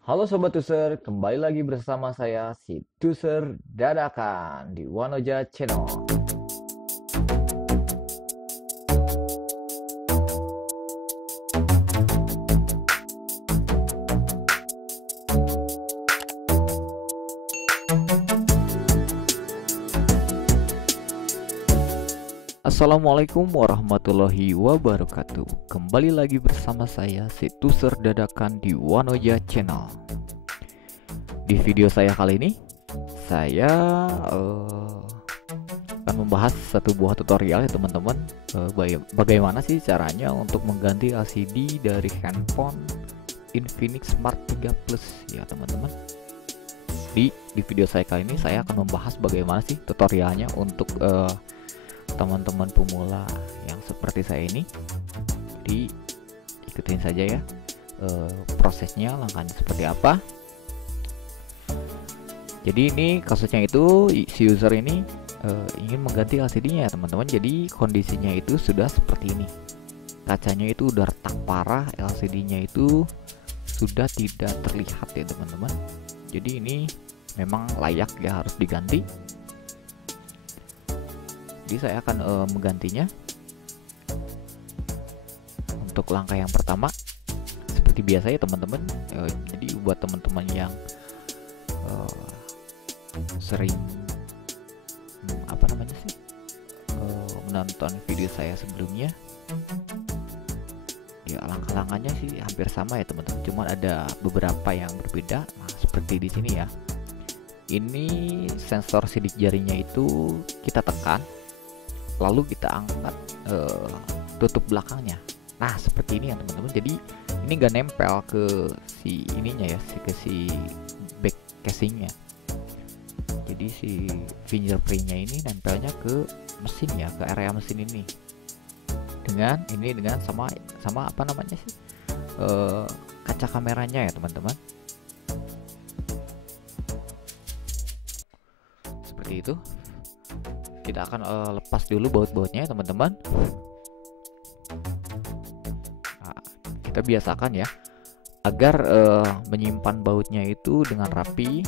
Halo Sobat Tuser, kembali lagi bersama saya si Tuser Dadakan di Wanoja Channel. Assalamualaikum warahmatullahi wabarakatuh. Kembali lagi bersama saya si Tuser Dadakan di Wanoja Channel. Di video saya kali ini, saya akan membahas satu buah tutorial ya teman-teman. Bagaimana sih caranya untuk mengganti LCD dari handphone Infinix Smart 3 Plus ya teman-teman. Di video saya kali ini saya akan membahas bagaimana sih tutorialnya untuk teman-teman pemula yang seperti saya ini. Jadi ikutin saja ya prosesnya, langkahnya seperti apa. Jadi ini kasusnya itu si user ini ingin mengganti LCD-nya ya teman-teman. Jadi kondisinya itu sudah seperti ini. Kacanya itu udah retak parah, LCD-nya itu sudah tidak terlihat ya teman-teman. Jadi ini memang layak ya, harus diganti. Jadi saya akan menggantinya. Untuk langkah yang pertama seperti biasa ya teman-teman. Jadi buat teman-teman yang sering menonton video saya sebelumnya, ya langkah-langkahnya sih hampir sama ya teman-teman, cuman ada beberapa yang berbeda. Nah, seperti di sini ya, ini sensor sidik jarinya itu kita tekan, lalu kita angkat tutup belakangnya. Nah seperti ini ya teman-teman. Jadi ini nggak nempel ke si ininya ya, ke si back casingnya. Jadi si fingerprintnya ini nempelnya ke mesin ya, ke area mesin ini. Dengan sama apa namanya sih, kaca kameranya ya teman-teman. Seperti itu. Kita akan lepas dulu baut-bautnya ya teman-teman. Nah, kita biasakan ya agar menyimpan bautnya itu dengan rapi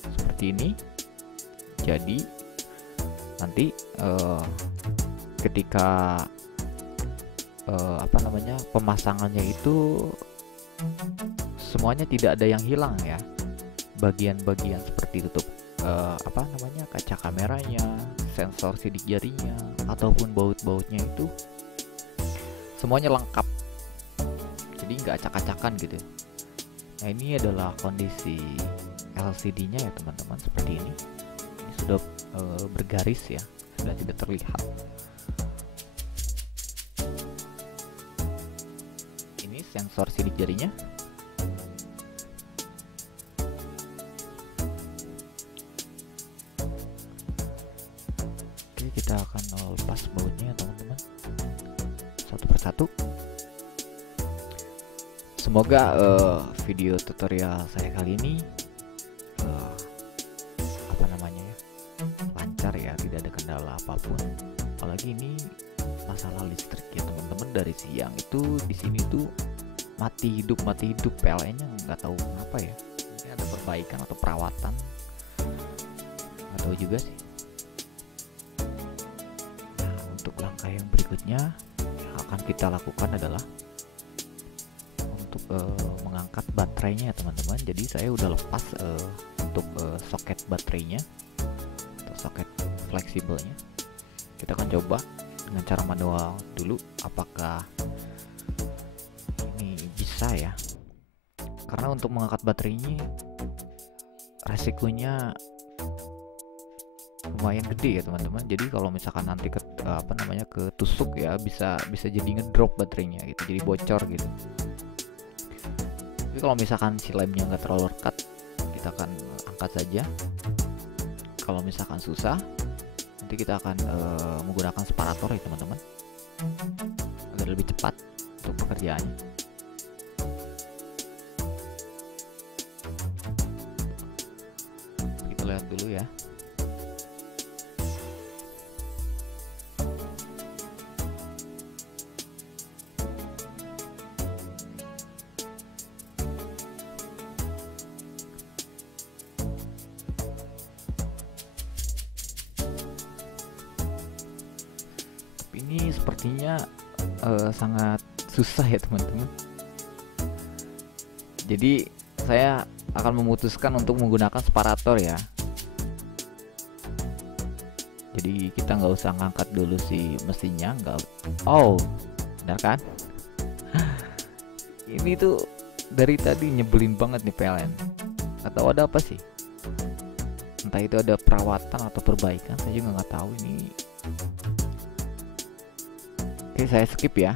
seperti ini. Jadi nanti ketika pemasangannya itu semuanya tidak ada yang hilang ya. Bagian-bagian seperti tutup kaca kameranya, sensor sidik jarinya, ataupun baut-bautnya itu semuanya lengkap. Jadi nggak acak-acakan gitu. Nah ini adalah kondisi LCD-nya ya teman-teman, seperti ini. Ini sudah bergaris ya, sudah tidak terlihat. Ini sensor sidik jarinya. Oke, kita akan lepas bautnya ya teman-teman, satu persatu. Semoga video tutorial saya kali ini lancar ya, tidak ada kendala apapun. Apalagi ini masalah listrik ya teman-teman. Dari siang itu di sini tuh mati hidup PLN-nya, nggak tahu kenapa ya. Mungkin ada perbaikan atau perawatan, nggak tahu juga sih. Nah, untuk langkah yang berikutnya yang akan kita lakukan adalah untuk mengangkat baterainya ya teman-teman. Jadi saya udah lepas untuk soket baterainya atau soket fleksibelnya. Kita akan coba dengan cara manual dulu apakah ini bisa ya, karena untuk mengangkat baterai ini resikonya lumayan gede ya teman-teman. Jadi kalau misalkan nanti ketusuk ya, bisa jadi ngedrop baterainya gitu, jadi bocor gitu. Tapi kalau misalkan si lemnya nggak terlalu rekat, kita akan angkat saja. Kalau misalkan susah, nanti kita akan menggunakan separator ya teman-teman, agar lebih cepat untuk pekerjaannya. Kita lihat dulu ya. sepertinya sangat susah ya teman-teman. Jadi saya akan memutuskan untuk menggunakan separator ya. Jadi kita nggak usah ngangkat dulu si mesinnya, nggak. Oh, benar kan? Ini tuh dari tadi nyebelin banget nih PLN. Atau ada apa sih? Entah itu ada perawatan atau perbaikan, saya juga nggak tahu ini. Oke, saya skip ya.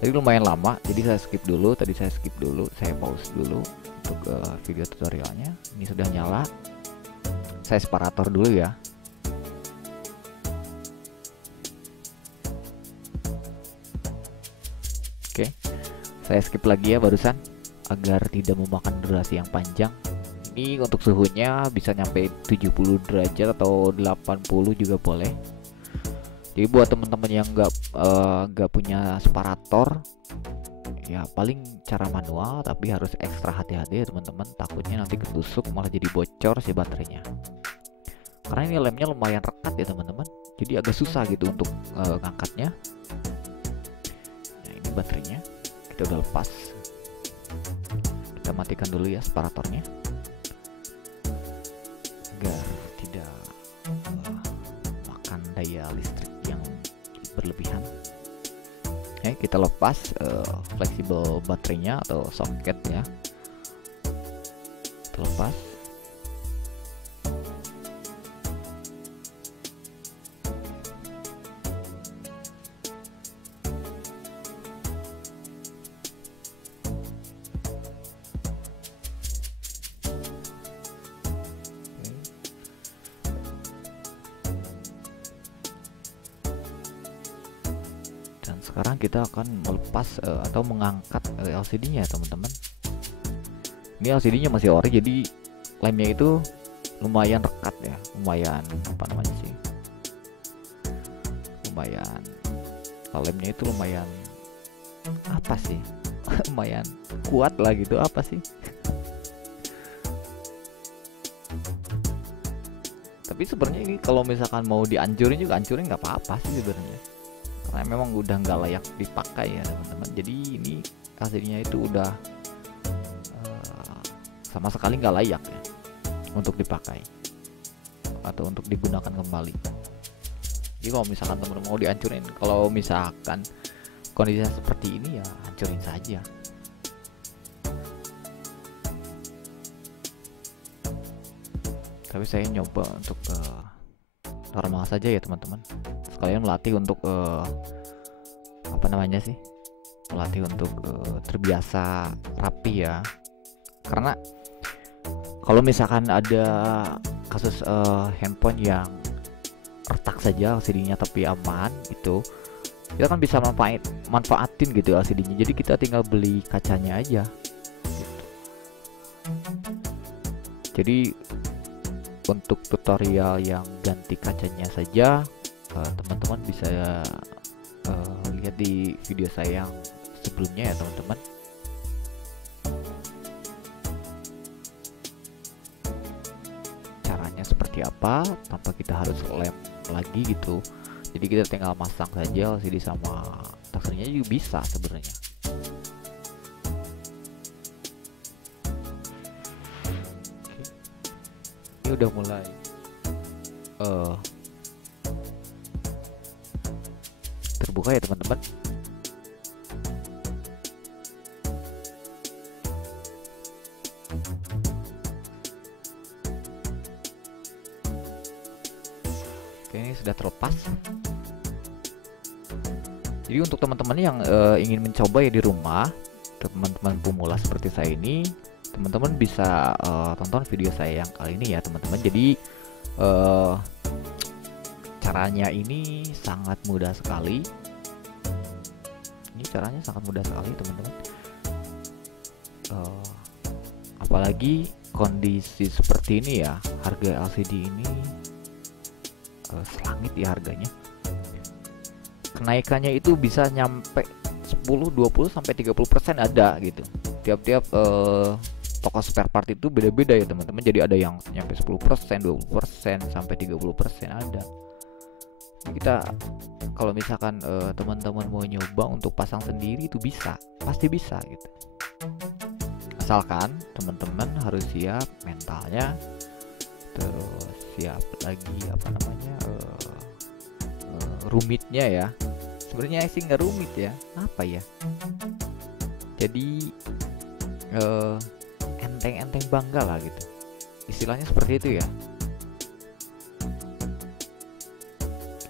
Tadi lumayan lama, jadi saya skip dulu. Tadi saya skip dulu, saya pause dulu untuk video tutorialnya. Ini sudah nyala. Saya separator dulu ya. Oke, saya skip lagi ya barusan agar tidak memakan durasi yang panjang. Ini untuk suhunya bisa nyampe 70 derajat atau 80 juga boleh. Jadi buat teman-teman yang nggak punya separator, ya paling cara manual, tapi harus ekstra hati-hati ya teman-teman. Takutnya nanti ketusuk malah jadi bocor si baterainya. Karena ini lemnya lumayan rekat ya teman-teman. Jadi agak susah gitu untuk ngangkatnya. Nah ini baterainya, kita udah lepas. Kita matikan dulu ya separatornya agar tidak makan daya listrik yang berlebihan. Kita lepas fleksibel baterainya atau soketnya, kita lepas. Sekarang kita akan melepas atau mengangkat LCD-nya ya teman-teman. Ini LCD-nya masih ori, jadi lemnya itu lumayan rekat ya, lumayan apa namanya sih? Lumayan, lemnya itu lumayan apa sih? Lumayan kuat lah gitu, apa sih? Tapi sebenarnya ini kalau misalkan mau dihancurin juga hancurin nggak apa-apa sih sebenarnya. Karena memang udah nggak layak dipakai ya teman-teman. Jadi ini LCD-nya itu udah sama sekali nggak layak ya untuk dipakai atau untuk digunakan kembali. Jadi kalau misalkan teman-teman mau dihancurin, kalau misalkan kondisinya seperti ini ya hancurin saja. Tapi saya nyoba untuk normal saja ya teman-teman. Sekalian melatih untuk apa namanya sih, melatih untuk terbiasa rapi ya. Karena kalau misalkan ada kasus handphone yang retak saja LCD-nya tapi aman gitu, kita kan bisa manfaatin gitu LCD-nya. Jadi kita tinggal beli kacanya aja gitu. Jadi untuk tutorial yang ganti kacanya saja, teman-teman bisa lihat di video saya yang sebelumnya ya teman-teman. Caranya seperti apa tanpa kita harus lem lagi gitu. Jadi kita tinggal masang saja LCD sama touchscreen-nya juga bisa sebenarnya. Ini udah mulai terbuka ya teman-teman. Oke, ini sudah terlepas. Jadi untuk teman-teman yang ingin mencoba ya di rumah, teman-teman pemula seperti saya ini, teman-teman bisa tonton video saya yang kali ini ya teman-teman. Jadi caranya ini sangat mudah sekali. Ini caranya sangat mudah sekali teman-teman. Apalagi kondisi seperti ini ya, harga LCD ini selangit ya harganya. Kenaikannya itu bisa nyampe 10, 20 sampai 30% ada gitu. Tiap-tiap toko spare part itu beda-beda ya teman-teman. Jadi ada yang nyampe 10%, 20% sampai 30% ada. Kita kalau misalkan teman-teman mau nyoba untuk pasang sendiri itu bisa, pasti bisa gitu. Asalkan teman-teman harus siap mentalnya, terus siap lagi apa namanya rumitnya ya. Sebenarnya sih nggak rumit ya, apa ya? Jadi enteng-enteng bangga lah gitu. Istilahnya seperti itu ya.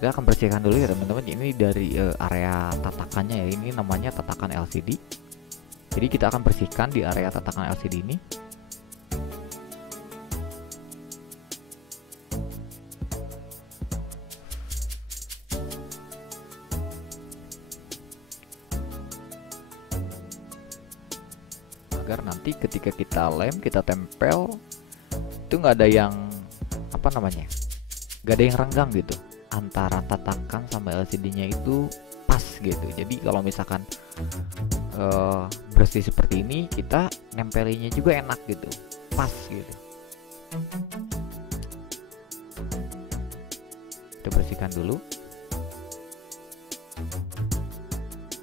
Kita akan bersihkan dulu ya teman-teman. Ini dari area tatakannya ya. Ini namanya tatakan LCD. Jadi kita akan bersihkan di area tatakan LCD ini. Agar nanti ketika kita lem, kita tempel, itu nggak ada yang apa namanya, nggak ada yang renggang gitu antara tatakan sama LCD-nya itu pas gitu. Jadi kalau misalkan bersih seperti ini, kita nempelinnya juga enak gitu, pas gitu. Kita bersihkan dulu.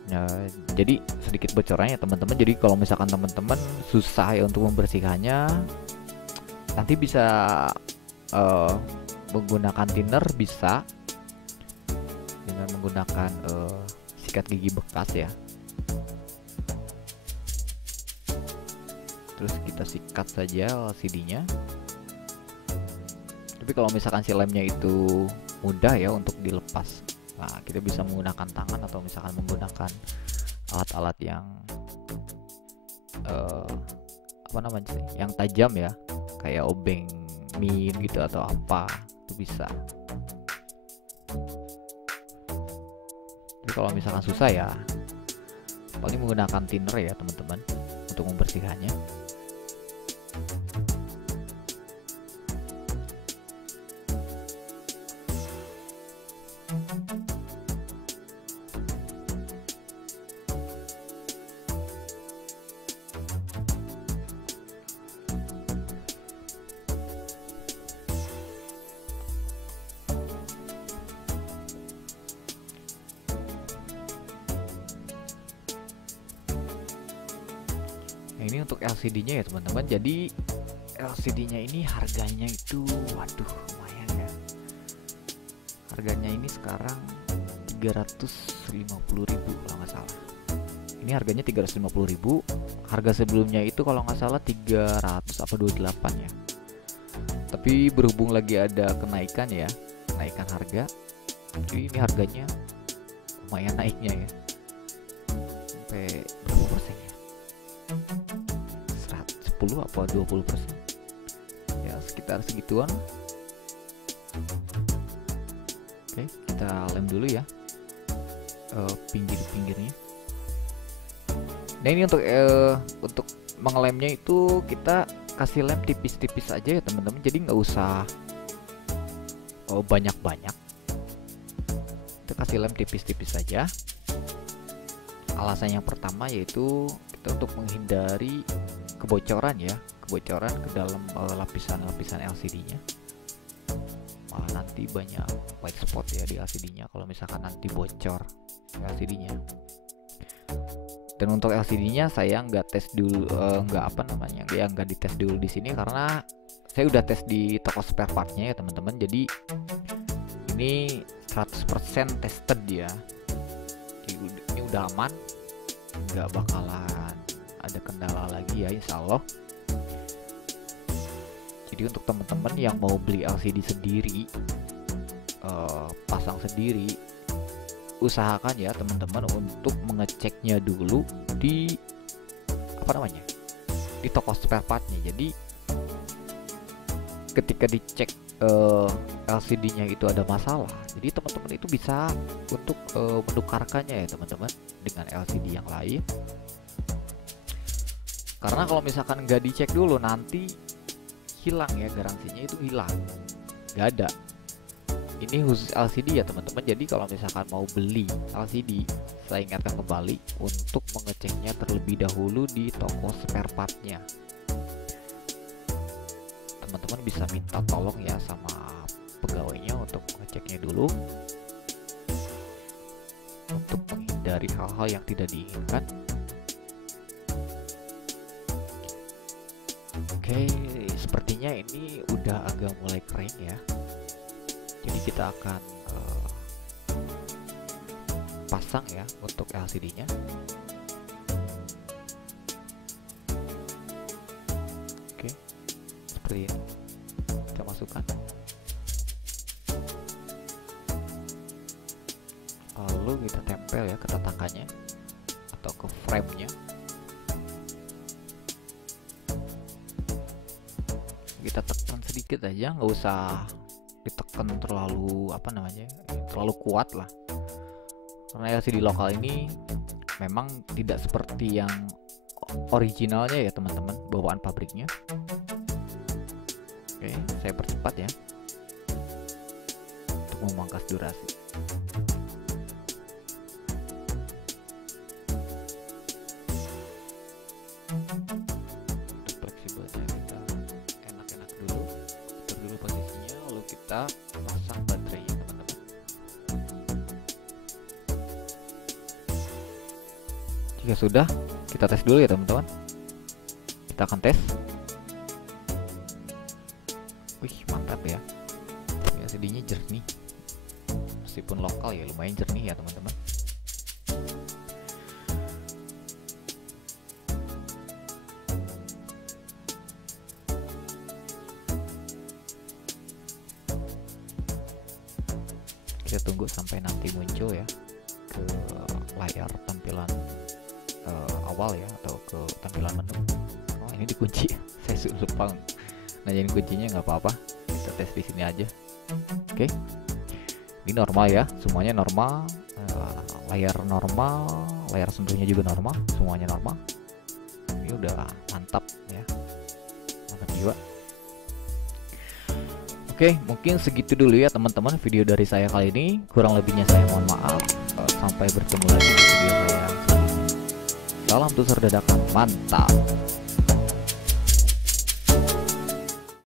Nah, jadi sedikit bocorannya teman-teman. Jadi kalau misalkan teman-teman susah ya untuk membersihkannya, nanti bisa menggunakan thinner, bisa dengan menggunakan sikat gigi bekas ya. Terus kita sikat saja LCD-nya. Tapi kalau misalkan si lemnya itu mudah ya untuk dilepas, nah kita bisa menggunakan tangan atau misalkan menggunakan alat-alat yang apa namanya sih, yang tajam ya, kayak obeng min gitu atau apa, itu bisa. Jadi kalau misalkan susah ya paling menggunakan thinner ya teman-teman untuk membersihkannya. Nah, ini untuk LCD-nya ya teman-teman. Jadi LCD-nya ini harganya itu, waduh, lumayan ya. Harganya ini sekarang 350.000 kalau nggak salah. Ini harganya 350.000. Harga sebelumnya itu kalau nggak salah 300 apa 28 ya. Tapi berhubung lagi ada kenaikan ya, kenaikan harga, jadi ini harganya lumayan naiknya ya. Sampai berapa persen ya? 10 apa 20%, ya sekitar segituan. Oke, kita lem dulu ya pinggir-pinggirnya. Nah ini untuk mengelemnya itu kita kasih lem tipis-tipis aja ya teman-teman. Jadi nggak usah banyak-banyak, kita kasih lem tipis-tipis saja. Alasan yang pertama yaitu kita untuk menghindari kebocoran ya, kebocoran ke dalam lapisan-lapisan LCD-nya. Malah nanti banyak white spot ya di LCD-nya kalau misalkan nanti bocor LCD-nya. Dan untuk LCD-nya saya nggak tes dulu, nggak dites dulu di sini karena saya udah tes di toko spare partnya ya teman-teman. Jadi ini 100% tested ya. Ini udah aman, nggak bakalan ada kendala lagi ya insya Allah. Jadi untuk teman-teman yang mau beli LCD sendiri, pasang sendiri, usahakan ya teman-teman untuk mengeceknya dulu di di toko spare partnya. Jadi ketika dicek LCD-nya itu ada masalah, jadi teman-teman itu bisa untuk menukarkannya ya teman-teman dengan LCD yang lain. Karena kalau misalkan nggak dicek dulu nanti hilang ya, garansinya itu hilang, nggak ada. Ini khusus LCD ya teman-teman. Jadi kalau misalkan mau beli LCD, saya ingatkan kembali untuk mengeceknya terlebih dahulu di toko spare partnya. Teman-teman bisa minta tolong ya sama pegawainya untuk mengeceknya dulu. untuk menghindari hal-hal yang tidak diinginkan. Oke, sepertinya ini udah agak mulai kering ya. Jadi kita akan pasang ya untuk LCD-nya. Oke, seperti ini. Kita masukkan. Lalu kita tempel ya ke tatakannya atau ke frame-nya. Kita tekan sedikit aja, nggak usah ditekan terlalu terlalu kuat lah, karena LCD lokal ini memang tidak seperti yang originalnya ya teman-teman, bawaan pabriknya. Oke, saya percepat ya untuk memangkas durasi. Untuk fleksibelnya kita enak-enak dulu, atur dulu posisinya, lalu kita pasang baterainya teman-teman. Jika sudah, kita tes dulu ya teman-teman. Kita akan tes. Wih, mantap ya. LCD-nya jernih. Meskipun lokal ya lumayan jernih ya teman-teman. Kita tunggu sampai nanti muncul ya ke layar tampilan awal ya, atau ke tampilan menu. Oh, ini dikunci. Saya lupa nanyain kuncinya, nggak apa-apa. Kita tes di sini aja. Oke. Ini normal ya, semuanya normal. Layar normal, layar sentuhnya juga normal, semuanya normal. Ini udah mantap ya. Mantap juga. Oke, mungkin segitu dulu ya teman-teman video dari saya kali ini. Kurang lebihnya saya mohon maaf. Sampai bertemu lagi di video saya selanjutnya. Salam tusur dadakan, mantap.